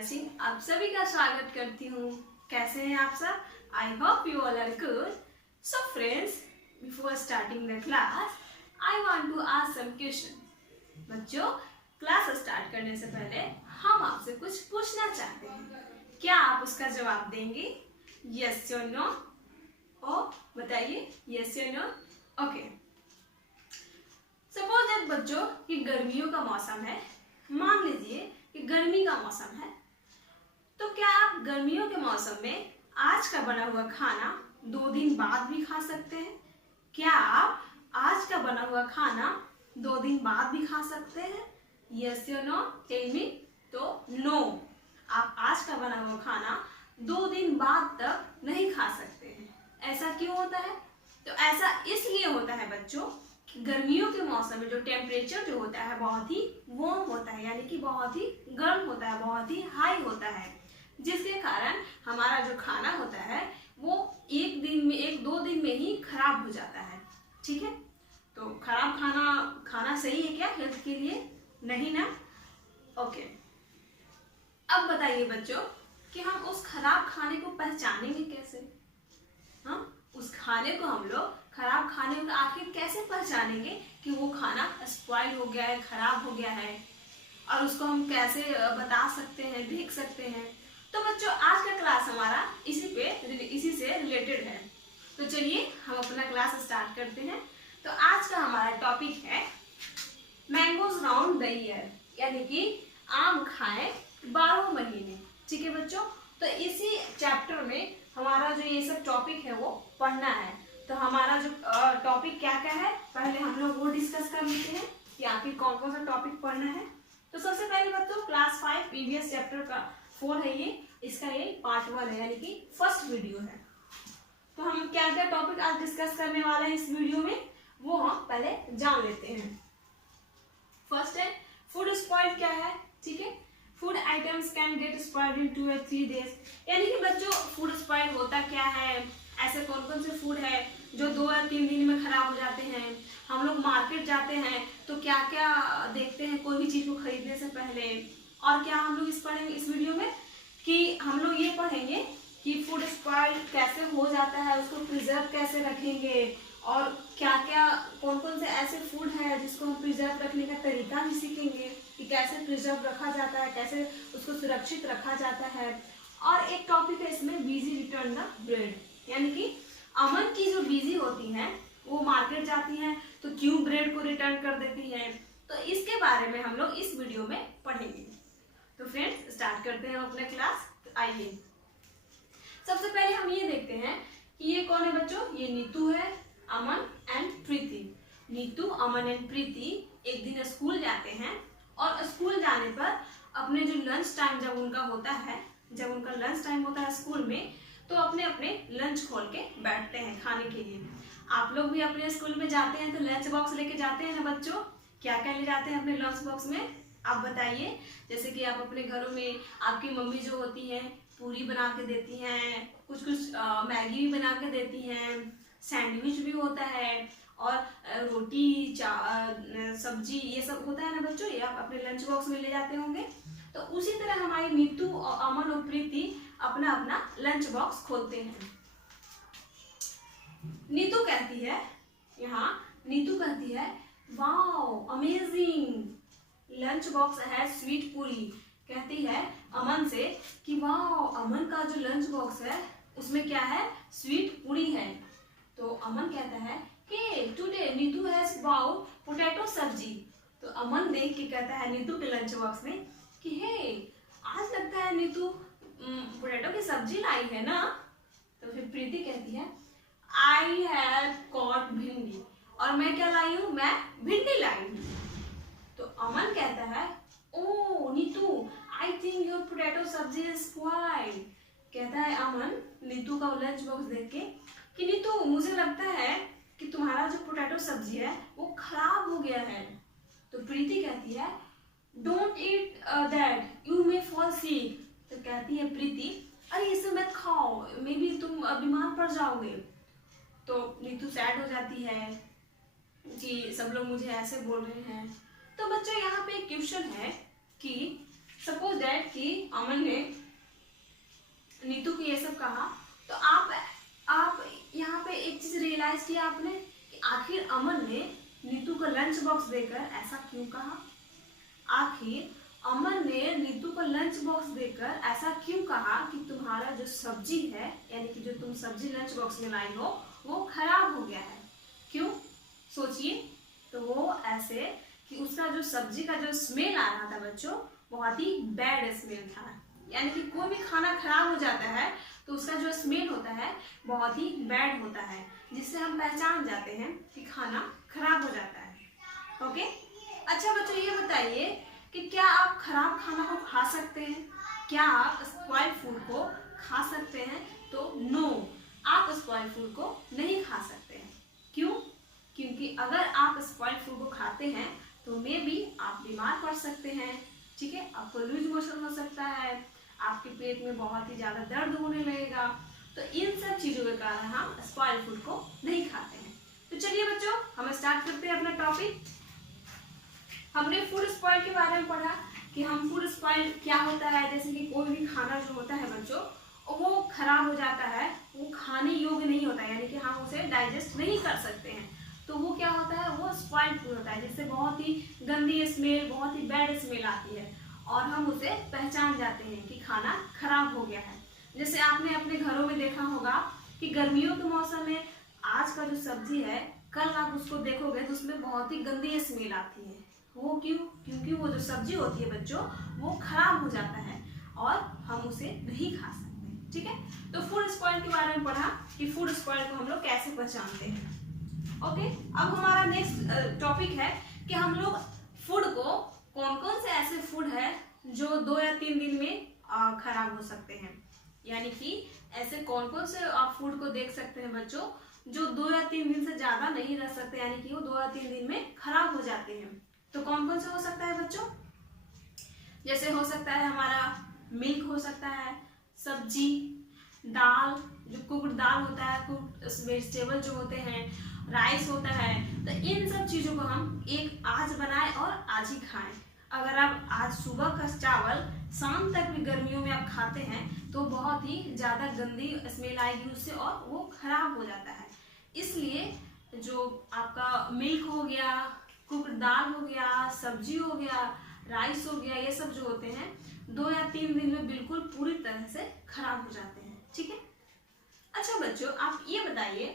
मैं सिंह आप सभी का स्वागत करती हूँ। कैसे हैं आप सब? I hope you all are good. So friends, before starting the class I want to ask some question. बच्चों, क्लास स्टार्ट करने से पहले हम आपसे कुछ पूछना चाहते हैं। क्या आप उसका जवाब देंगे? यस और नो? ओ बताइए, यस या नो? ओके। सपोज दैट बच्चों कि गर्मियों का मौसम है। मान लीजिए कि गर्मी का मौसम है, तो क्या आप गर्मियों के मौसम में आज का बना हुआ खाना 2 दिन बाद भी खा सकते हैं? क्या आप आज का बना हुआ खाना 2 दिन बाद भी खा सकते हैं? यस या नो? Tell me. तो नो, आप आज का बना हुआ खाना 2 दिन बाद तक नहीं खा सकते हैं। ऐसा क्यों होता है? तो ऐसा इसलिए होता है बच्चों, गर्मियों के मौसम में जो टेम्परेचर जो होता है बहुत ही वार्म होता है, यानी कि बहुत ही गर्म होता है, बहुत ही हाई होता है, जिसके कारण हमारा जो खाना होता है वो 1-2 दिन में ही खराब हो जाता है। ठीक है, तो खराब खाना खाना सही है क्या हेल्थ के लिए? नहीं ना? ओके। अब बताइए बच्चों कि हम उस खराब खाने को पहचानेंगे कैसे? हाँ, उस खाने को हम लोग खराब खाने को आखिर कैसे पहचानेंगे कि वो खाना स्पॉइल हो गया है, खराब हो गया है, और उसको हम कैसे बता सकते हैं, देख सकते हैं? तो बच्चों, आज का क्लास हमारा इसी से रिलेटेड है। तो चलिए हम अपना क्लास स्टार्ट करते हैं। तो आज का हमारा टॉपिक है मैंगोज राउंड द ईयर, यानी कि आम खाएं 12 महीने। ठीक है बच्चों, तो इसी चैप्टर में हमारा जो ये सब टॉपिक है वो पढ़ना है। तो हमारा जो टॉपिक क्या क्या है, पहले हम लोग वो डिस्कस कर लेते हैं कि आखिर कौन कौन सा टॉपिक पढ़ना है। तो सबसे पहले बच्चों क्लास 5 ईवीएस चैप्टर का 4 है ये, इसका ये पार्ट 1 है, यानी कि फर्स्ट वीडियो है। तो हम क्या क्या टॉपिक आज डिस्कस करने वाले हैं इस वीडियो में, वो हम पहले जान लेते हैं। फर्स्ट है फूड स्पॉइल क्या है। ठीक है, food items can get spoiled in 2 or 3 days, यानी कि बच्चों फूड स्पॉइल होता क्या है, ऐसे कौन कौन से फूड है जो 2 या 3 दिन में खराब हो जाते हैं। हम लोग मार्केट जाते हैं तो क्या क्या देखते हैं कोई भी चीज को खरीदने से पहले, और क्या हम लोग पढ़ेंगे इस वीडियो में कि हम लोग ये पढ़ेंगे कि फूड स्पॉइल कैसे हो जाता है, उसको प्रिजर्व कैसे रखेंगे, और क्या क्या कौन कौन से ऐसे फूड है जिसको हम प्रिजर्व रखने का तरीका भी सीखेंगे कि कैसे प्रिजर्व रखा जाता है, कैसे उसको सुरक्षित रखा जाता है। और एक टॉपिक है इसमें बीजी रिटर्न द ब्रेड, यानी कि अमन की जो बीजी होती हैं वो मार्केट जाती हैं तो क्यों ब्रेड को रिटर्न कर देती हैं। तो इसके बारे में हम लोग इस वीडियो में पढ़ेंगे। तो फ्रेंड्स स्टार्ट करते हैं अपना क्लास। तो आइए सबसे पहले हम ये देखते हैं कि ये कौन है बच्चों। ये नीतू है, अमन एंड प्रीति। नीतू, अमन एंड प्रीति एक दिन स्कूल जाते हैं, और स्कूल जाने पर अपने जो लंच टाइम जब उनका होता है स्कूल में, तो अपने अपने लंच खोल के बैठते हैं खाने के लिए। आप लोग भी अपने स्कूल में जाते हैं तो लंच बॉक्स लेके जाते हैं ना बच्चों? क्या क्या ले जाते हैं अपने लंच बॉक्स में, आप बताइए। जैसे कि आप अपने घरों में आपकी मम्मी जो होती हैं पूरी बना के देती हैं, कुछ मैगी भी बना के देती हैं, सैंडविच भी होता है, और रोटी सब्जी ये सब होता है ना बच्चों, ये आप अपने लंच बॉक्स में ले जाते होंगे। तो उसी तरह हमारी नीतू और अमन और प्रीति अपना अपना लंच बॉक्स खोलते हैं। नीतू कहती है वाओ अमेजिंग, लंच बॉक्स है स्वीट पूरी। कहती है अमन से कि वाओ, अमन का जो लंच बॉक्स है उसमें क्या है, स्वीट पूरी है। तो अमन कहता है कि today Neetu has bought potato sabzi. तो अमन देख के कहता है नीतू के लंच बॉक्स में कि हे, आज लगता है नीतू पोटैटो की सब्जी लाई है ना। तो फिर प्रीति कहती है आई हैव कॉट भिंडी, और मैं क्या लाई हूँ, मैं भिंडी लाई हूँ। तो अमन कहता है oh Neetu, I think your potato sabzi is spoiled. कहता है अमन नीतू का लंच बॉक्स देख के कि नीतू, मुझे लगता है कि तुम्हारा जो पोटैटो सब्जी है वो खराब हो गया है। तो प्रीति कहती है don't eat that, you may fall sick. तो कहती है प्रीति अरे इसे मत खाओ, मे बी तुम बीमार पड़ जाओगे। तो नीतू सैड हो जाती है कि सब लोग मुझे ऐसे बोल रहे हैं। तो बच्चों यहाँ पे एक क्वेश्चन है कि सपोज दैट कि अमन ने नीतू को ये सब कहा, तो आप यहाँ पे एक चीज रियलाइज किया आपने कि आखिर अमन ने नीतू को लंच बॉक्स देकर ऐसा क्यों कहा। आखिर अमन ने नीतू को लंच बॉक्स देकर ऐसा क्यों कहा कि तुम्हारा जो सब्जी है, यानी कि जो तुम सब्जी लंच बॉक्स में लाई हो वो खराब हो गया है। क्यों, सोचिए। तो वो ऐसे कि उसका जो सब्जी का जो स्मेल आ रहा था बच्चों, बहुत ही बैड स्मेल था। यानी कि कोई भी खाना खराब हो जाता है तो उसका जो स्मेल होता है बहुत ही बैड होता है, जिससे हम पहचान जाते हैं कि खाना खराब हो जाता है। ओके, अच्छा बच्चों ये बताइए कि क्या आप खराब खाना को खा सकते हैं? क्या आप स्पॉइल्ड फूड को खा सकते हैं? तो नो, आप स्पॉइल्ड फूड को नहीं खा सकते हैं। क्यों? क्योंकि अगर आप स्पॉइल्ड फूड को खाते हैं तो मे बी आप बीमार पड़ सकते हैं। ठीक है, आपको लूज मोशन हो सकता है, आपके पेट में बहुत ही ज्यादा दर्द होने लगेगा। तो इन सब चीजों के कारण हम स्पॉइल्ड फूड को नहीं खाते हैं। तो चलिए बच्चों, हम स्टार्ट करते हैं अपना टॉपिक। हमने फूड स्पॉइल के बारे में पढ़ा कि हम फूड स्पॉइल क्या होता है। जैसे कि कोई भी खाना जो होता है बच्चों, वो खराब हो जाता है, वो खाने योग्य नहीं होता है, यानी कि हम उसे डाइजेस्ट नहीं कर सकते हैं, तो वो क्या होता है, वो स्पॉइल्ड फूड होता है, जिससे बहुत ही गंदी स्मेल, बहुत ही बैड स्मेल आती है और हम उसे पहचान जाते हैं कि खाना खराब हो गया है। जैसे आपने अपने घरों में देखा होगा कि गर्मियों के मौसम में आज का जो सब्जी है, कल आप उसको देखोगे तो उसमें बहुत ही गंदी स्मेल आती है। वो क्यों? क्योंकि वो जो सब्जी होती है बच्चों, वो खराब हो जाता है और हम उसे नहीं खा सकते। ठीक है, तो फूड स्पॉइल के बारे में पढ़ा कि फूड स्पॉइल को हम लोग कैसे पहचानते हैं। ओके, अब हमारा नेक्स्ट टॉपिक है कि हम लोग फूड को, कौन कौन से ऐसे फूड है जो 2 या 3 दिन में खराब हो सकते हैं। यानी कि ऐसे कौन कौन से आप फूड को देख सकते हैं बच्चों जो 2 या 3 दिन से ज्यादा नहीं रह सकते, यानी कि वो 2 या 3 दिन में खराब हो जाते हैं। तो कौन कौन से हो सकता है बच्चों? जैसे हो सकता है हमारा मिल्क, हो सकता है सब्जी, दाल, जो कुक्ड दाल होता है, कुक्ड वेजिटेबल जो होते हैं, राइस होता है। तो इन सब चीजों को हम एक आज बनाएं और आज ही खाएं। अगर आप आज सुबह का चावल शाम तक भी गर्मियों में आप खाते हैं तो बहुत ही ज्यादा गंदी स्मेल आएगी उससे और वो खराब हो जाता है। इसलिए जो आपका मिल्क हो गया, कुक्ड दाल हो गया, सब्जी हो गया, राइस हो गया, ये सब जो होते हैं 2 या 3 दिन में बिल्कुल पूरी तरह से खराब हो जाते हैं। ठीक है, अच्छा बच्चों आप ये बताइए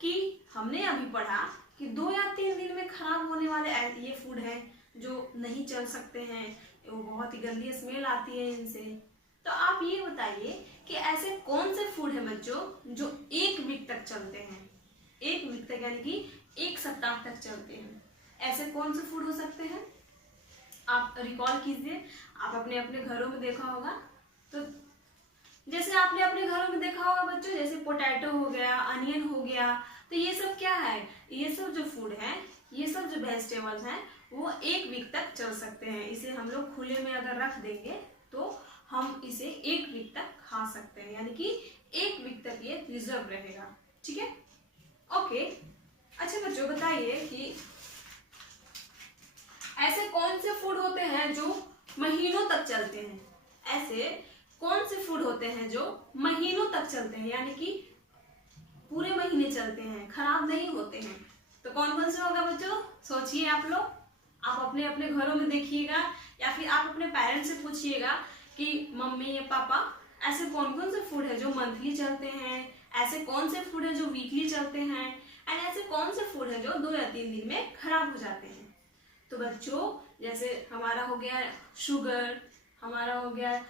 कि हमने अभी पढ़ा कि 2 या 3 दिन में खराब होने वाले ये फूड है जो नहीं चल सकते हैं, वो बहुत ही गंदी स्मेल आती है इनसे। तो आप ये बताइए कि ऐसे कौन से फूड है बच्चों जो 1 वीक तक चलते हैं। 1 वीक तक यानी कि 1 सप्ताह तक चलते हैं। ऐसे कौन से फूड हो सकते हैं? आप रिकॉल कीजिए, आप अपने अपने घरों में देखा होगा। तो जैसे आपने अपने घरों में देखा होगा बच्चों, जैसे पोटैटो हो गया, अनियन हो गया, तो ये सब क्या है, ये सब जो फूड है, ये सब जो वेजिटेबल्स हैं वो 1 वीक तक चल सकते हैं। इसे हम लोग खुले में अगर रख देंगे तो हम इसे 1 वीक तक खा सकते हैं, यानी कि 1 वीक तक ये रिजर्व रहेगा। ठीक है, ओके। अच्छा बच्चों बताइए कि ऐसे कौन से फूड होते हैं जो महीनों तक चलते हैं। ऐसे कौन से फूड होते हैं जो महीनों तक चलते हैं, यानी कि पूरे महीने चलते हैं, खराब नहीं होते हैं। तो कौन कौन से होगा बच्चों? सोचिए आप लोग, आप अपने अपने घरों में देखिएगा या फिर आप अपने पेरेंट्स से पूछिएगा कि मम्मी या पापा ऐसे कौन कौन से फूड है जो मंथली चलते हैं, ऐसे कौन से फूड है जो वीकली चलते हैं, एंड ऐसे कौन से फूड है जो 2 या 3 दिन में खराब हो जाते हैं। तो बच्चों जैसे हमारा हो गया शुगर, हमारा हो गया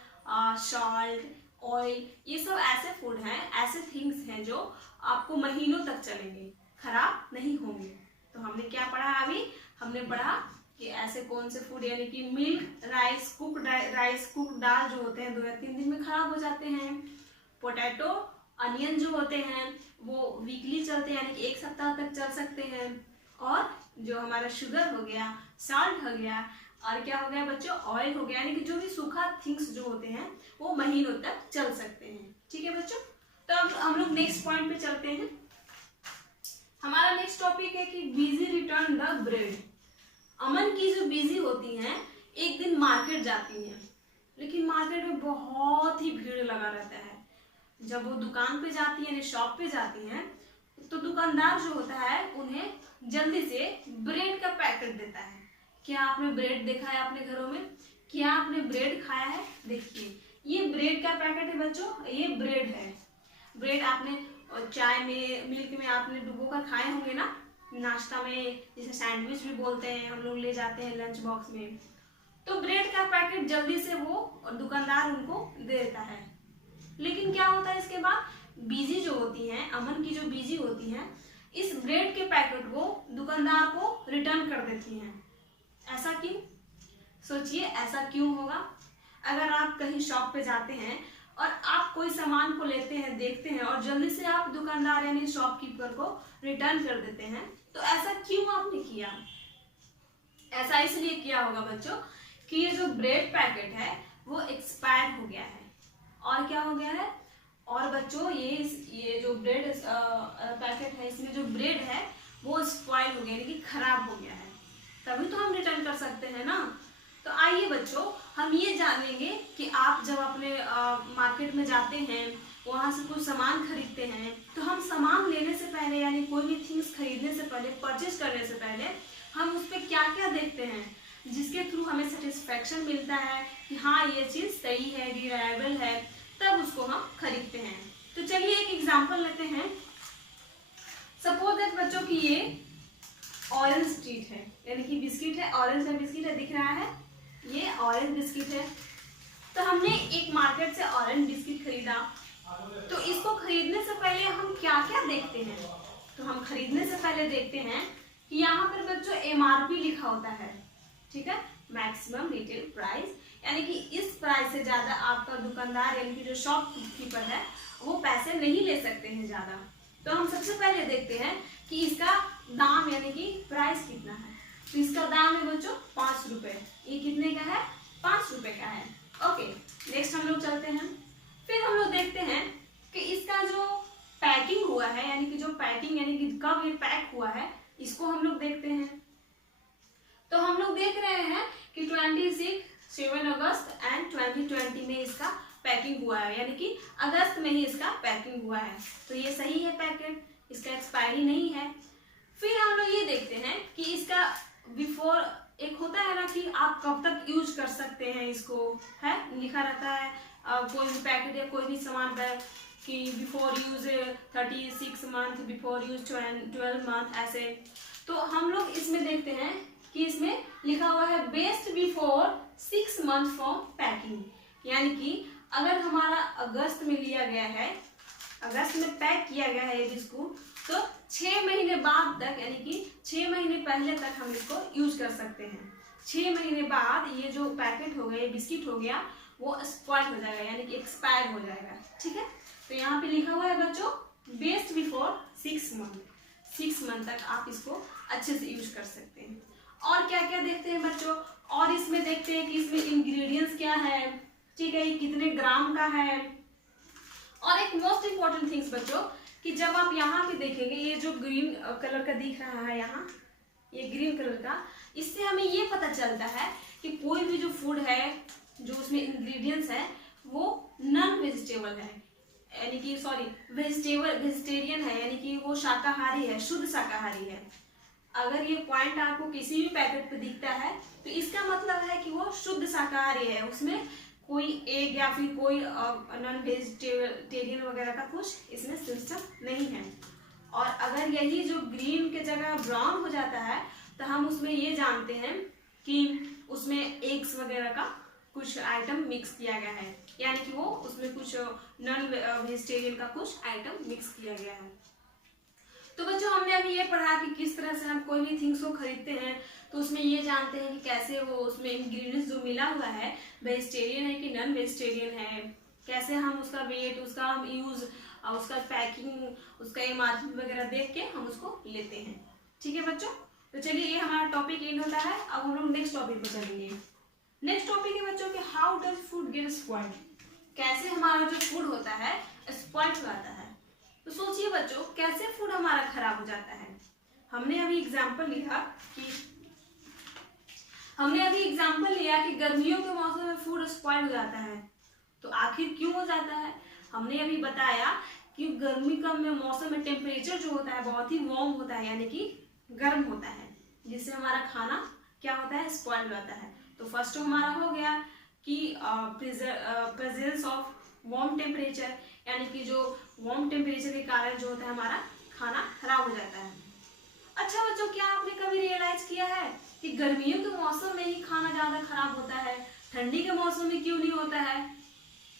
सॉल्ट, ऑयल, ये सब ऐसे फूड हैं, ऐसे थिंग्स हैं जो आपको महीनों तक चलेंगे, खराब नहीं होंगे। तो हमने क्या पढ़ा अभी? हमने पढ़ा कि ऐसे कौन से फूड, यानी कि मिल्क, राइस, कुक्ड दाल जो होते हैं 2 या 3 दिन में खराब हो जाते हैं। पोटैटो, अनियन जो होते हैं वो वीकली चलते हैं, यानी कि 1 सप्ताह तक चल सकते हैं। और जो हमारा शुगर हो गया, सॉल्ट हो गया, और क्या हो गया बच्चों, ऑयल हो गया, यानी कि जो भी सूखा थिंग्स जो होते हैं वो महीनों तक चल सकते हैं। ठीक है बच्चों, तो अब हम लोग नेक्स्ट पॉइंट पे चलते हैं। हमारा नेक्स्ट टॉपिक है कि बिजी रिटर्न द ब्रेड। अमन की जो बिजी होती हैं एक दिन मार्केट जाती हैं, लेकिन मार्केट में बहुत ही भीड़ लगा रहता है। जब वो दुकान पे जाती है यानी शॉप पे जाती हैं तो दुकानदार जो होता है उन्हें जल्दी से ब्रेड का पैकेट देता है। क्या आपने ब्रेड देखा है अपने घरों में? क्या आपने ब्रेड खाया है? देखिए ये ब्रेड का पैकेट है बच्चों, ये ब्रेड है। ब्रेड आपने चाय में, मिल्क में आपने डुबो कर खाए होंगे ना, नाश्ता में, जिसे सैंडविच भी बोलते हैं, हम लोग ले जाते हैं लंच बॉक्स में। तो ब्रेड का पैकेट जल्दी से वो दुकानदार उनको दे देता है। लेकिन क्या होता है इसके बाद, बीजी जो होती हैं, अमन की जो बीजी होती हैं, इस ब्रेड के पैकेट को दुकानदार को रिटर्न कर देती हैं। ऐसा क्यों? सोचिए ऐसा क्यों होगा? अगर आप कहीं शॉप पे जाते हैं और आप कोई सामान को लेते हैं, देखते हैं और जल्दी से आप दुकानदार यानी शॉपकीपर को रिटर्न कर देते हैं, तो ऐसा क्यों आपने किया? ऐसा इसलिए किया होगा बच्चों कि ये जो ब्रेड पैकेट है वो एक्सपायर हो गया है। और क्या हो गया है? और बच्चों ये जो ब्रेड पैकेट है, इसमें जो ब्रेड है वो स्पॉइल हो गया यानी कि खराब हो गया है, तभी तो हम रिटर्न कर सकते हैं ना। तो आइए बच्चों हम ये जानेंगे कि आप जब अपने मार्केट में जाते हैं, वहाँ से कुछ सामान खरीदते हैं, तो हम सामान लेने से पहले यानी कोई भी थिंग्स खरीदने से पहले, परचेज करने से पहले हम उस पर क्या क्या देखते हैं जिसके थ्रू हमें सेटिस्फेक्शन मिलता है कि हाँ ये चीज़ सही है, डिलायबल है, तब उसको हम खरीदते हैं। तो चलिए एक एग्जाम्पल लेते हैं। सपोज दैट बच्चों की ये ऑरेंज स्ट्रीट है, यानी कि बिस्किट है, ऑरेंज है, बिस्किट है, दिख रहा है, ये ऑरेंज बिस्किट है। तो हमने एक मार्केट से ऑरेंज बिस्किट खरीदा, तो इसको खरीदने से पहले हम क्या क्या देखते हैं? तो हम खरीदने से पहले देखते हैं कि यहाँ पर बच्चों MRP लिखा होता है, ठीक है, मैक्सिमम रिटेल प्राइस, यानी कि इस प्राइस से ज्यादा आपका दुकानदार यानी कि जो शॉपकीपर है वो पैसे नहीं ले सकते हैं ज्यादा। तो हम सबसे पहले देखते हैं कि इसका दाम यानी कि प्राइस कितना है। तो इसका दाम है बच्चों 5 रुपए। ये कितने का है? 5 रुपए का है। ओके, नेक्स्ट हम लोग चलते हैं। फिर हम लोग देखते हैं कि इसका जो पैकिंग हुआ है, यानी कि जो पैकिंग यानी कि कब ये पैक हुआ है, इसको हम लोग देखते हैं। तो हम लोग देख रहे हैं कि 7 अगस्त एंड 2020 में इसका पैकिंग हुआ है, यानी कि अगस्त में ही इसका पैकिंग हुआ है। तो ये सही है पैकेट, इसका एक्सपायरी नहीं है। फिर हम लोग ये देखते हैं कि इसका बिफोर एक होता है ना कि आप कब तक यूज कर सकते हैं, इसको है लिखा रहता है कोई भी पैकेट या कोई भी सामान पर कि before use 36 month, before use 12 month, ऐसे। तो हम लोग इसमें देखते हैं कि इसमें लिखा हुआ है best before 6 month from packing, यानी कि अगर हमारा अगस्त में लिया गया है, अगस्त में पैक किया गया है ये बिस्कुट, तो 6 महीने बाद तक यानी कि 6 महीने पहले तक हम इसको यूज कर सकते हैं। 6 महीने बाद ये जो पैकेट हो गया, बिस्किट हो गया, वो स्पॉइल हो जाएगा यानी कि एक्सपायर हो जाएगा, ठीक है। तो यहाँ पे लिखा हुआ है बच्चों बेस्ट बिफोर 6 मंथ, 6 मंथ तक आप इसको अच्छे से यूज कर सकते हैं। और क्या क्या देखते हैं बच्चों? और इसमें देखते हैं कि इसमें इंग्रेडिएंट्स क्या है, ठीक है, ये कितने ग्राम का है। और एक मोस्ट इम्पोर्टेंट थिंग्स बच्चों कि जब आप यहाँ पे देखेंगे, ये जो ग्रीन कलर का दिख रहा है यहाँ, ये ग्रीन कलर का, इससे हमें ये पता चलता है कि कोई भी जो फूड है, जो उसमें इंग्रेडिएंट्स है, वो नॉन वेजिटेबल है, यानी कि वेजिटेरियन है, यानी कि वो शाकाहारी है, शुद्ध शाकाहारी है। अगर ये पॉइंट आपको किसी भी पैकेट पे दिखता है तो इसका मतलब है कि वो शुद्ध शाकाहारी है, उसमें कोई एग या फिर कोई नॉन वेजिटेरियन वगैरह का कुछ इसमें सिस्टम नहीं है। और अगर यही जो ग्रीन के जगह ब्राउन हो जाता है तो हम उसमें ये जानते हैं कि उसमें एग्स वगैरह का कुछ आइटम मिक्स किया गया है, यानी कि वो उसमें कुछ नॉन वेजिटेरियन का कुछ आइटम मिक्स किया गया है। तो बच्चों हमने अभी ये पढ़ा कि किस तरह से हम कोई भी थिंग्स को खरीदते हैं तो उसमें ये जानते हैं कि कैसे वो उसमें इंग्रेडिएंट्स जो मिला हुआ है वेजिटेरियन है कि नॉन वेजिटेरियन है, कैसे हम उसका वेट, उसका हम यूज, उसका पैकिंग, उसका MRP वगैरह देख के हम उसको लेते हैं, ठीक है बच्चों। तो चलिए ये हमारा टॉपिक एंड होता है। अब हम लोग नेक्स्ट टॉपिक पे चलेंगे। नेक्स्ट टॉपिक है बच्चों कि how does food gate spoiled, कैसे हमारा जो फूड होता है स्पॉइल्ड हो जाता है। तो सोचिए बच्चों कैसे फूड हमारा खराब हो जाता है। हमने अभी एग्जांपल लिखा कि हमने अभी एग्जाम्पल लिया कि गर्मियों के मौसम में फूड स्पॉइल हो जाता है, तो आखिर क्यों हो जाता है? हमने अभी बताया कि गर्मी का में मौसम में टेम्परेचर जो होता है बहुत ही वार्म होता है, यानी कि गर्म होता है, जिससे हमारा खाना क्या होता है, स्पॉइल हो जाता है। तो फर्स्ट हमारा हो गया कि प्रेजेंस ऑफ वार्म टेम्परेचर, यानी कि जो वार्म टेम्परेचर के कारण जो होता है हमारा खाना खराब हो जाता है। अच्छा बच्चों, क्या आपने कभी रियलाइज किया है कि गर्मियों के मौसम में ही खाना ज्यादा खराब होता है, ठंडी के मौसम में क्यों नहीं होता है?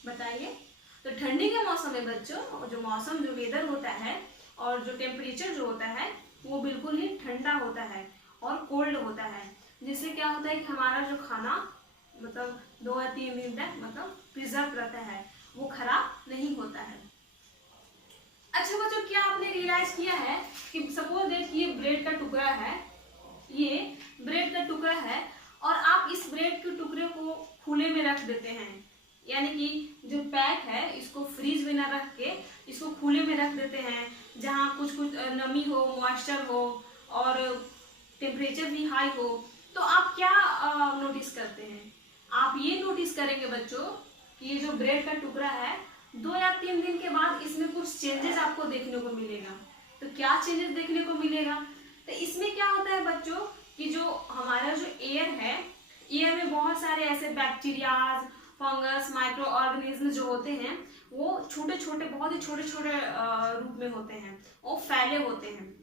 बताइए। तो ठंडी के मौसम में बच्चों जो मौसम जो वेदर होता है और जो टेम्परेचर जो होता है वो बिल्कुल ही ठंडा होता है और कोल्ड होता है, जिससे क्या होता है कि हमारा जो खाना मतलब 2 या 3 दिन तक मतलब प्रिजर्व रहता है, वो खराब नहीं होता है। अच्छा बच्चों, क्या आपने रियलाइज किया है कि सपोज दैट ये ब्रेड का टुकड़ा है, ये ब्रेड का टुकड़ा है और आप इस ब्रेड के टुकड़े को खुले में रख देते हैं, यानी कि जो पैक है इसको फ्रीज में ना रख के इसको खुले में रख देते हैं, जहाँ कुछ कुछ नमी हो, मॉइस्चर हो और टेम्परेचर भी हाई हो, तो आप क्या नोटिस करते हैं? आप ये नोटिस करेंगे बच्चों कि ये जो ब्रेड का टुकड़ा है 2 या 3 दिन के बाद इसमें कुछ चेंजेस आपको देखने को मिलेगा। तो क्या चेंजेस देखने को मिलेगा? तो इसमें क्या होता है बच्चों कि जो हमारा जो एयर है, एयर में बहुत सारे ऐसे बैक्टीरियाज, फंगस, माइक्रो ऑर्गेनिज्म जो होते हैं वो छोटे छोटे, बहुत ही छोटे छोटे रूप में होते हैं, वो फैले होते हैं।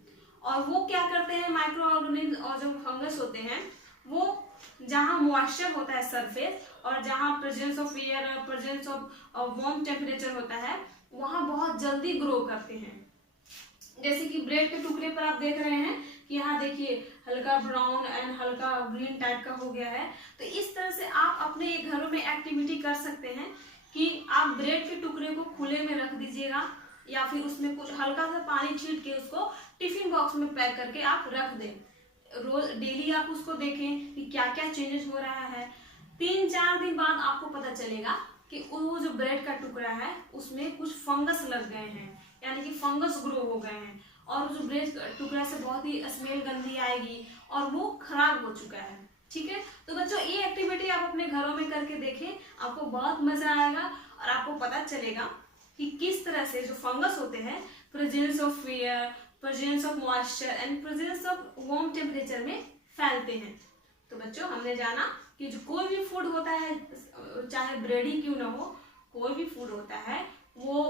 और वो क्या करते हैं, माइक्रो ऑर्गेनिज्म और जो फंगस होते हैं वो जहाँ मॉइस्चर होता है सरफेस और जहाँ presence of air, presence of warm temperature होता है, वहाँ बहुत जल्दी ग्रो करते हैं। जैसे कि ब्रेड के टुकड़े पर आप देख रहे हैं कि यहाँ देखिए हल्का ब्राउन एंड हल्का ग्रीन टाइप का हो गया है। तो इस तरह से आप अपने घरों में एक्टिविटी कर सकते हैं कि आप ब्रेड के टुकड़े को खुले में रख दीजिएगा या फिर उसमें कुछ हल्का सा पानी छीट के उसको टिफिन बॉक्स में पैक करके आप रख दें। रोज डेली आप उसको देखें कि क्या क्या चेंजेस हो रहा है। 3-4 दिन बाद आपको पता चलेगा कि वो जो ब्रेड का टुकड़ा है उसमें कुछ फंगस लग गए हैं, यानी कि फंगस ग्रो हो गए हैं और जो ब्रेड टुकड़ा से बहुत ही स्मेल गंदी आएगी और वो खराब हो चुका है। ठीक है, तो बच्चों ये एक्टिविटी आप अपने घरों में करके देखें, आपको बहुत मजा आएगा और आपको पता चलेगा कि किस तरह से जो फंगस होते हैं presence of air, presence of moisture and presence of warm temperature में फैलते हैं। तो बच्चों हमने जाना कि जो कोई भी फूड होता है, चाहे ब्रेड ही क्यों ना हो, कोई भी फूड होता है वो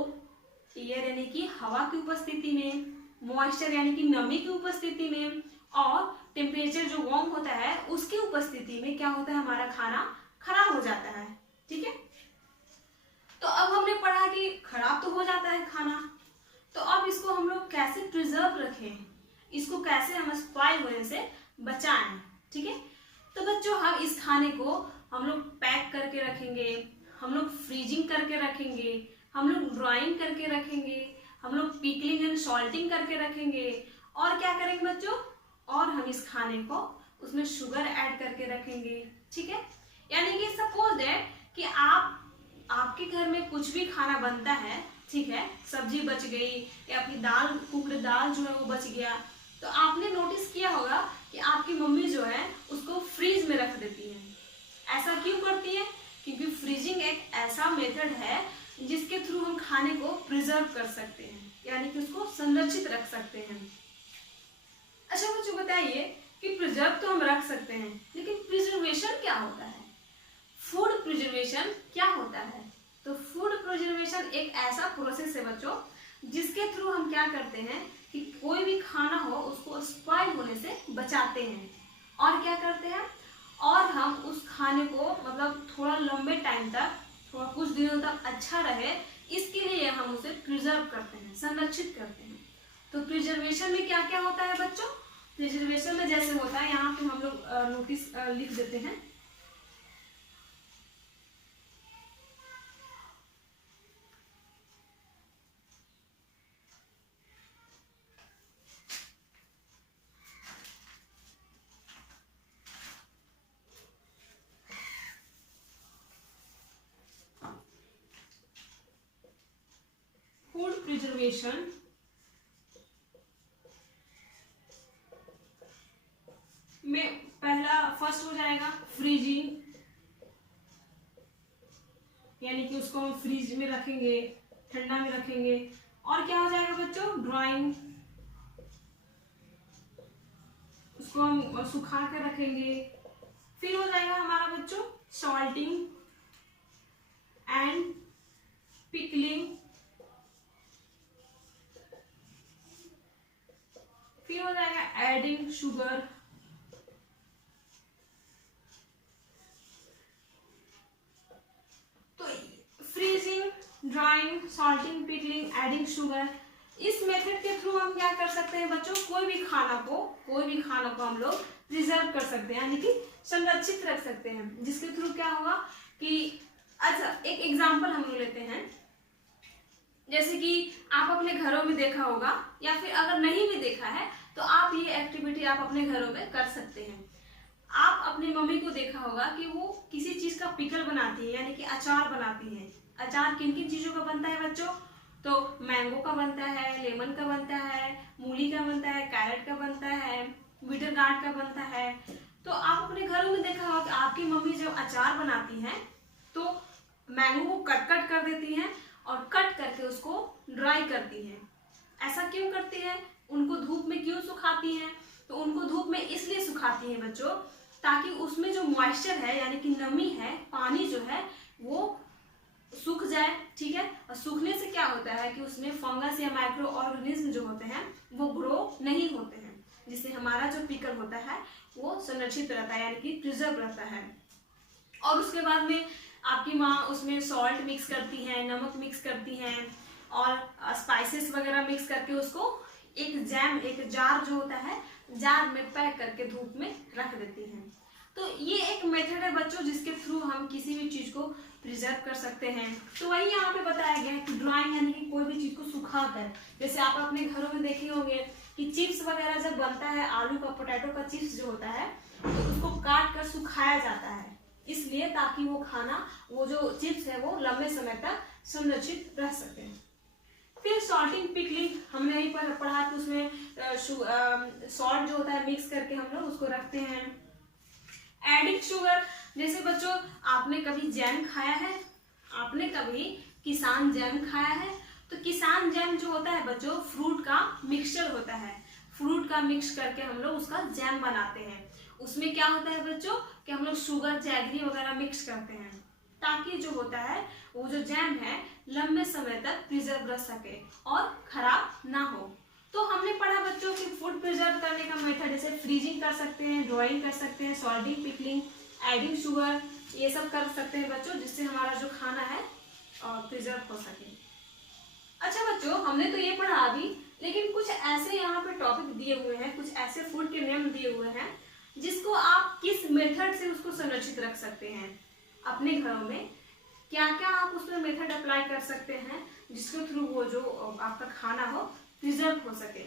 एयर यानी कि हवा की उपस्थिति में, मॉइस्चर यानी कि नमी की उपस्थिति में और टेम्परेचर जो वार्म होता है उसकी उपस्थिति में क्या होता है, हमारा खाना खराब हो जाता है। ठीक है, तो अब हमने पढ़ा कि खराब तो हो जाता है खाना, तो अब इसको हम लोग कैसे प्रिजर्व रखें, इसको कैसे हम स्पॉइल होने से बचाएं। ठीक है, तो बच्चों हम इस खाने को हम लोग पैक करके रखेंगे, हम लोग फ्रीजिंग करके रखेंगे, हम लोग ड्राइंग करके रखेंगे, हम लोग पिकलिंग एंड सॉल्टिंग करके रखेंगे और क्या करेंगे बच्चों, और हम इस खाने को उसमें शुगर ऐड करके रखेंगे। ठीक है, यानी कि सपोज दैट कि आपके घर में कुछ भी खाना बनता है, ठीक है, सब्जी बच गई या फिर दाल, कुकड़ दाल जो है वो बच गया, तो आपने नोटिस किया होगा कि आपकी मम्मी जो है उसको फ्रीज में रख देती है। ऐसा क्यों करती है? क्योंकि फ्रीजिंग एक ऐसा मेथड है जिसके थ्रू हम खाने को प्रिजर्व कर सकते हैं, यानी कि उसको संरक्षित रख सकते हैं। अच्छा मुझे बताइए कि प्रिजर्व तो हम रख सकते हैं, लेकिन प्रिजर्वेशन क्या होता है? फूड प्रिजर्वेशन क्या होता है? तो फूड प्रिजर्वेशन एक ऐसा प्रोसेस है बच्चों जिसके थ्रू हम क्या करते हैं कि कोई भी खाना हो उसको स्पॉइल होने से बचाते हैं और क्या करते हैं, और हम उस खाने को मतलब थोड़ा लंबे टाइम तक, थोड़ा कुछ दिनों तक अच्छा रहे, इसके लिए हम उसे प्रिजर्व करते हैं, संरक्षित करते हैं। तो प्रिजर्वेशन में क्या क्या होता है बच्चों? प्रिजर्वेशन में जैसे होता है, यहाँ पे हम लोग नोटिस लिख देते हैं। फूड प्रिजर्वेशन में पहला फर्स्ट हो जाएगा फ्रीजिंग, यानी कि उसको हम फ्रीज में रखेंगे, ठंडा में रखेंगे। और क्या हो जाएगा बच्चों, ड्राइंग, उसको हम सुखा कर रखेंगे। फिर हो जाएगा हमारा बच्चों सॉल्टिंग एंड पिकलिंग। फिर हो जाएगा एडिंग शुगर। तो freezing, drawing, salting, pickling, adding sugar, इस मेथड के थ्रू हम क्या कर सकते हैं बच्चों, कोई भी खाना को हम लोग प्रिजर्व कर सकते हैं, यानी कि संरक्षित रख सकते हैं। जिसके थ्रू क्या होगा कि, अच्छा एक एग्जांपल हम लोग लेते हैं, जैसे कि आप अपने घरों में देखा होगा, या फिर अगर नहीं भी देखा है तो आप ये एक्टिविटी आप अपने घरों में कर सकते हैं। आप अपनी मम्मी को देखा होगा कि वो किसी चीज का पिकल बनाती है, यानी कि अचार बनाती है। अचार किन किन चीजों का बनता है बच्चों, तो मैंगो का बनता है, लेमन का बनता है, मूली का बनता है, कैरेट का बनता है, बीटर गार्ड का बनता है। तो आप अपने घरों में देखा होगा कि आपकी मम्मी जब अचार बनाती हैं तो मैंगो को कट कट कर देती हैं और कट करके उसको ड्राई करती हैं। ऐसा क्यों करती है, उनको धूप में क्यों सुखाती हैं, तो उनको धूप में इसलिए सुखाती हैं बच्चों ताकि उसमें जो मॉइस्चर है, यानी कि नमी है, पानी जो है वो सूख जाए, ठीक है। और सूखने से क्या होता है कि उसमें फंगस या माइक्रो ऑर्गेनिज्म जो होते हैं वो ग्रो नहीं होते हैं, जिससे हमारा जो पिकल होता है वो संरक्षित रहता है, यानी कि प्रिजर्व रहता है। और उसके बाद में आपकी माँ उसमें सॉल्ट मिक्स करती हैं, नमक मिक्स करती हैं और स्पाइसेस वगैरह मिक्स करके उसको एक जार जो होता है, जार में पैक करके धूप में रख देती हैं। तो ये एक मेथड है बच्चों जिसके थ्रू हम किसी भी चीज को प्रिजर्व कर सकते हैं। तो वही यहाँ पे बताया गया है कि ड्राइंग, यानी कि कोई भी चीज को सुखाकर, जैसे आप अपने घरों में देखे होंगे कि चिप्स वगैरह जब बनता है, आलू का, पोटैटो का चिप्स जो होता है, तो उसको काट कर सुखाया जाता है, इसलिए ताकि वो खाना, वो जो चिप्स है वो लंबे समय तक संरक्षित रह सके। फिर सॉल्टिंग, पिकलिंग हमने यही पर पढ़ा कि उसमें सॉल्ट जो होता है मिक्स करके हम लोग उसको रखते हैं। एडिंग शुगर, जैसे बच्चों आपने कभी जैम खाया है, आपने कभी किसान जैम खाया है, तो किसान जैम जो होता है बच्चों फ्रूट का मिक्सचर होता है, फ्रूट का मिक्स करके हम लोग उसका जैम बनाते हैं। उसमें क्या होता है बच्चों कि हम लोग शुगर, जैगरी वगैरह मिक्स करते हैं ताकि जो होता है वो जो जैम है लंबे समय तक प्रिजर्व रह सके और खराब ना हो। तो हमने पढ़ा बच्चों कि फूड प्रिजर्व करने का मेथड, जैसे फ्रीजिंग कर सकते हैं, ड्राइंग कर सकते हैं, सॉल्टिंग, पिकलिंग, एडिंग शुगर, ये सब कर सकते हैं बच्चों, जिससे हमारा जो खाना है प्रिजर्व हो सके। अच्छा बच्चों, हमने तो ये पढ़ा अभी, लेकिन कुछ ऐसे यहाँ पे टॉपिक दिए हुए हैं, कुछ ऐसे फूड के नेम दिए हुए हैं जिसको आप किस मेथड से उसको संरक्षित रख सकते हैं अपने घरों में। क्या क्या आप उसमें मेथड अप्लाई कर सकते हैं जिसके थ्रू वो जो आपका खाना हो प्रिजर्व हो सके।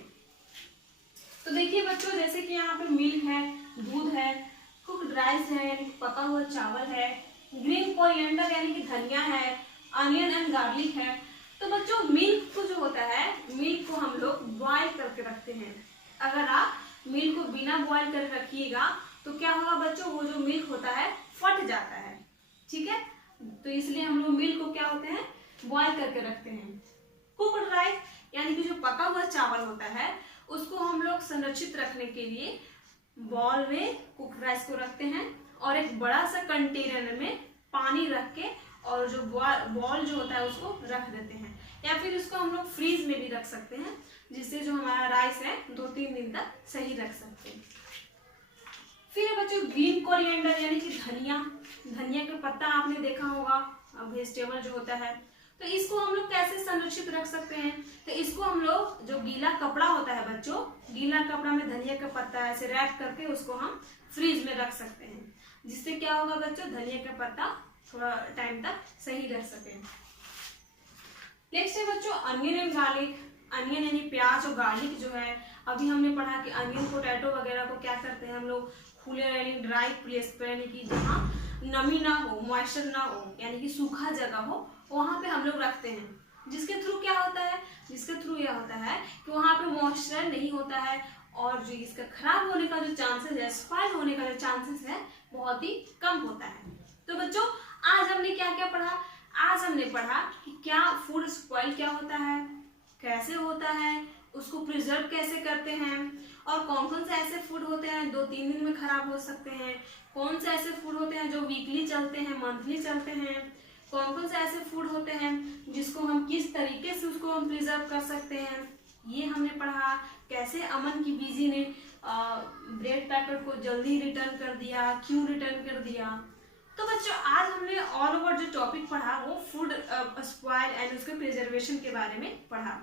तो देखिए बच्चों, जैसे कि यहाँ पे मिल्क है, दूध है, कुक्ड राइस है यानी पका हुआ चावल है, ग्रीन कोरिएंडर यानी कि धनिया है, अनियन एंड गार्लिक है। तो बच्चों मिल्क को जो होता है, मिल्क को हम लोग बॉयल करके रखते हैं। अगर आप मिल्क को बिना बॉयल करके रखिएगा तो क्या होगा बच्चों, वो जो मिल्क होता है फट जाता है, ठीक है। तो इसलिए हम लोग मिल्क को क्या होते हैं बॉयल करके रखते हैं। कुक्ड राइस यानी कि जो पका हुआ चावल होता है उसको हम लोग संरक्षित रखने के लिए बॉल में कुक्ड राइस को रखते हैं और एक बड़ा सा कंटेनर में पानी रख के और जो बॉल जो होता है उसको रख देते हैं, या फिर उसको हम लोग फ्रीज में भी रख सकते हैं, जिससे जो हमारा राइस है 2-3 दिन तक सही रख सकते हैं। फिर बच्चों ग्रीन कोरिएंडर यानी कि धनिया का पत्ता आपने देखा होगा, वेजिटेबल जो होता है, तो इसको हम लोग कैसे संरक्षित रख सकते हैं। तो इसको हम लोग, जो गीला कपड़ा होता है बच्चों, गीला कपड़ा में धनिया का पत्ता ऐसे रैप करके उसको हम फ्रीज में रख सकते हैं, जिससे क्या होगा बच्चों, धनिया का पत्ता थोड़ा टाइम तक सही रह सके। नेक्स्ट है बच्चों अनियन एंड गार्लिक। अनियन यानी प्याज और गार्लिक जो है, अभी हमने पढ़ा कि अनियन, पोटैटो वगैरह को क्या करते हैं हम लोग खुले यानी ड्राई प्लेस पर, यानी कि जहाँ नमी ना हो, मॉइस्चर ना हो, यानी कि सूखा जगह हो, वहां पे हम लोग रखते हैं। जिसके थ्रू क्या होता है, जिसके थ्रू यह होता है कि वहां पे मॉइस्चर नहीं होता है और जो इसका खराब होने का जो चांसेस है, स्पॉइल होने का जो चांसेस है, बहुत ही कम होता है। तो बच्चों आज हमने क्या क्या पढ़ा? आज हमने पढ़ा कि क्या फूड स्पॉइल क्या होता है, कैसे होता है, उसको प्रिजर्व कैसे करते हैं, और कौन कौन से ऐसे फूड होते हैं 2-3 दिन में खराब हो सकते हैं, कौन से ऐसे फूड होते हैं जो वीकली चलते हैं, मंथली चलते हैं, कौन कौन से ऐसे फूड होते हैं जिसको हम किस तरीके से उसको हम प्रिजर्व कर सकते हैं, ये हमने पढ़ा। कैसे अमन की बीजी ने ब्रेड पैकेट को जल्दी रिटर्न कर दिया, क्यों रिटर्न कर दिया। तो बच्चों आज हमने ऑल ओवर जो टॉपिक पढ़ा वो फूड स्पॉइल एंड उसके प्रिजर्वेशन के बारे में पढ़ा।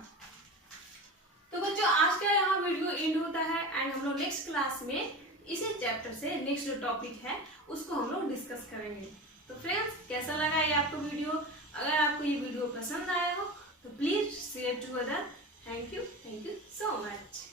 तो बच्चों आज का यहाँ वीडियो एंड होता है एंड हम लोग नेक्स्ट क्लास में इसी चैप्टर से नेक्स्ट जो टॉपिक है उसको हम लोग डिस्कस करेंगे। तो फ्रेंड्स कैसा लगा ये आपको वीडियो? अगर आपको ये वीडियो पसंद आया हो तो please share to other. Thank you so much.